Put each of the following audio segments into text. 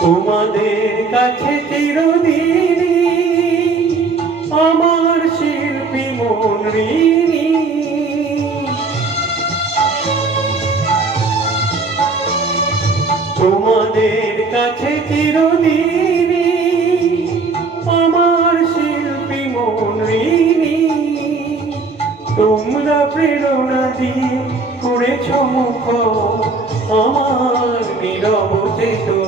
তোমাদের কাছে চিরদিনই আমার শিল্পী মন ঋণী। তোমাদের কাছে চিরদিনই আমার শিল্পী মন ঋণী। তোমরা প্রেরণা দিয়ে করেছ মুখ আমার নীরব চেতনা।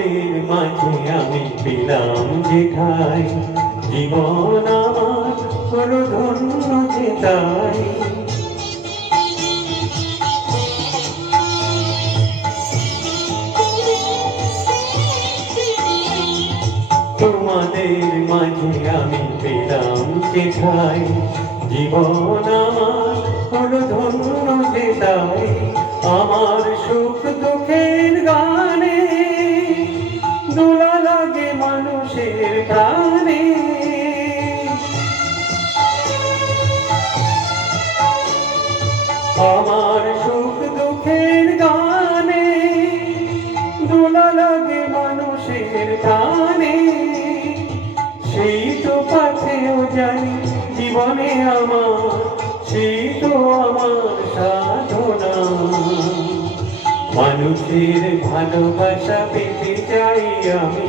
তোমাদের মাঝে আমি পেলাম যে ঠাই। জীবন আমার ধন্য যে তাই। তোমাদের মাঝে আমি পেলাম যে ঠাই। জীবন আমার ধন্য যে তাই। আমার লাগে মানুষের প্রাণে আমার সুখ দুঃখের গানে দোলা লাগে মানুষের প্রাণে সেই তো পাথেও জানি জীবনে আমার, সেই তো আমার সাধনা। মানুষের ভালোবাসা পেতে চাই আমি